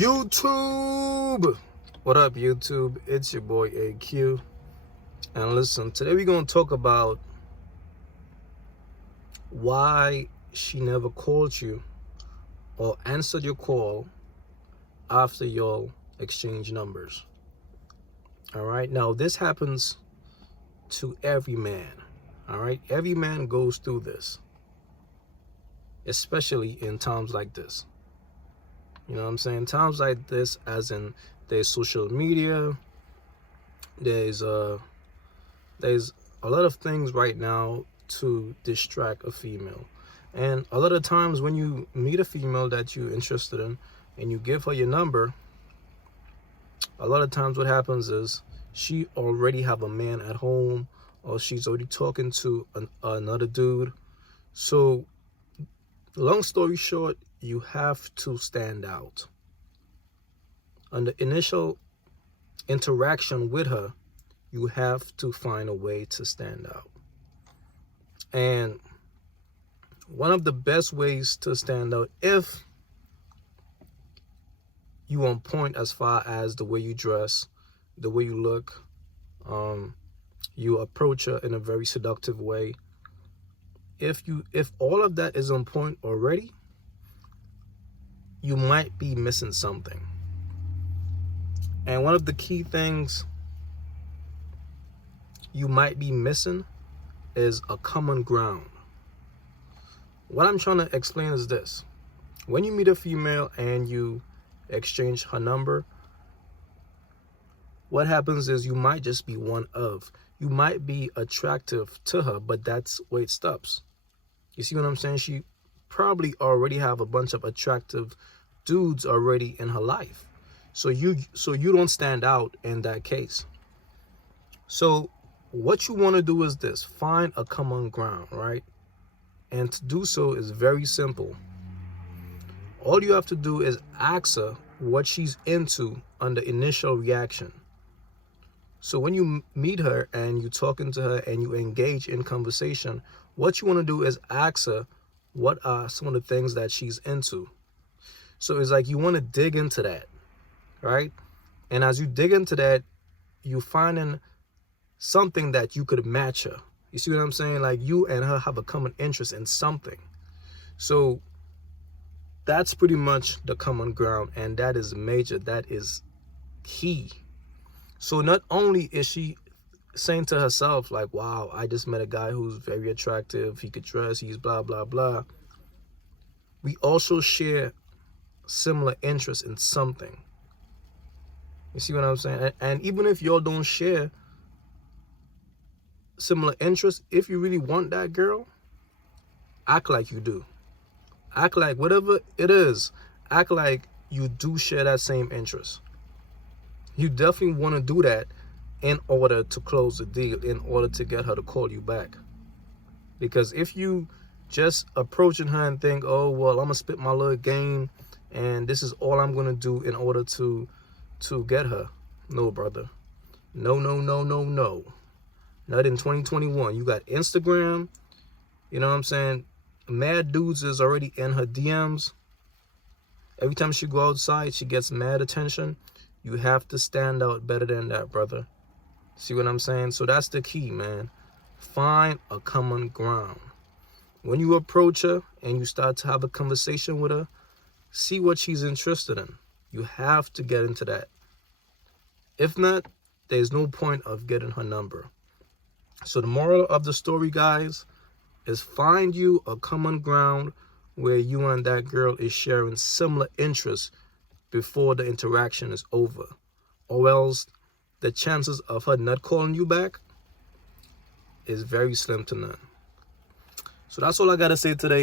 YouTube, what up YouTube? It's your boy AQ, and listen, today we're going to talk about why she never called you or answered your call after y'all exchange numbers. All right, now this happens to every man. All right, every man goes through this, especially in times like this. You know what I'm saying? Times like this, as in there's social media, there's a lot of things right now to distract a female. And a lot of times when you meet a female that you're interested in and you give her your number, a lot of times what happens is she already have a man at home, or she's already talking to another dude. So long story short, you have to stand out. On the initial interaction with her, you have to find a way to stand out. And one of the best ways to stand out, if you on point as far as the way you dress, the way you look, you approach her in a very seductive way, if all of that is on point already, you might be missing something. And one of the key things you might be missing is a common ground. What I'm trying to explain is this: when you meet a female and you exchange her number, what happens is you might just be one of. You might be attractive to her, but that's where it stops. You see what I'm saying? She probably already have a bunch of attractive dudes already in her life. So you don't stand out in that case. So what you want to do is this: find a common ground, right? And to do so is very simple. All you have to do is ask her what she's into on the initial reaction. So when you meet her and you're talking to her and you engage in conversation, what you want to do is ask her what are some of the things that she's into. So it's like you want to dig into that, right? And as you dig into that, you finding something that you could match her. You see what I'm saying? Like you and her have a common interest in something. So that's pretty much the common ground, and that is major. That is key. So not only is she saying to herself like, wow, I just met a guy who's very attractive, he could dress, he's blah blah blah, we also share similar interests in something. You see what I'm saying? And even if y'all don't share similar interests, if you really want that girl, act like you do. Act like whatever it is, act like you do share that same interest. You definitely want to do that in order to close the deal, in order to get her to call you back. Because if you just approaching her and think, oh well, I'm gonna spit my little game and this is all I'm gonna do in order to get her, no brother, no. Not in 2021. You got Instagram, you know what I'm saying? Mad dudes is already in her DMs. Every time she go outside, she gets mad attention. You have to stand out better than that, brother. See what I'm saying? So that's the key, man. Find a common ground. When you approach her and you start to have a conversation with her, see what she's interested in. You have to get into that. If not, there's no point of getting her number. So the moral of the story, guys, is find you a common ground where you and that girl is sharing similar interests before the interaction is over, or else the chances of her not calling you back is very slim to none. So that's all I gotta say today.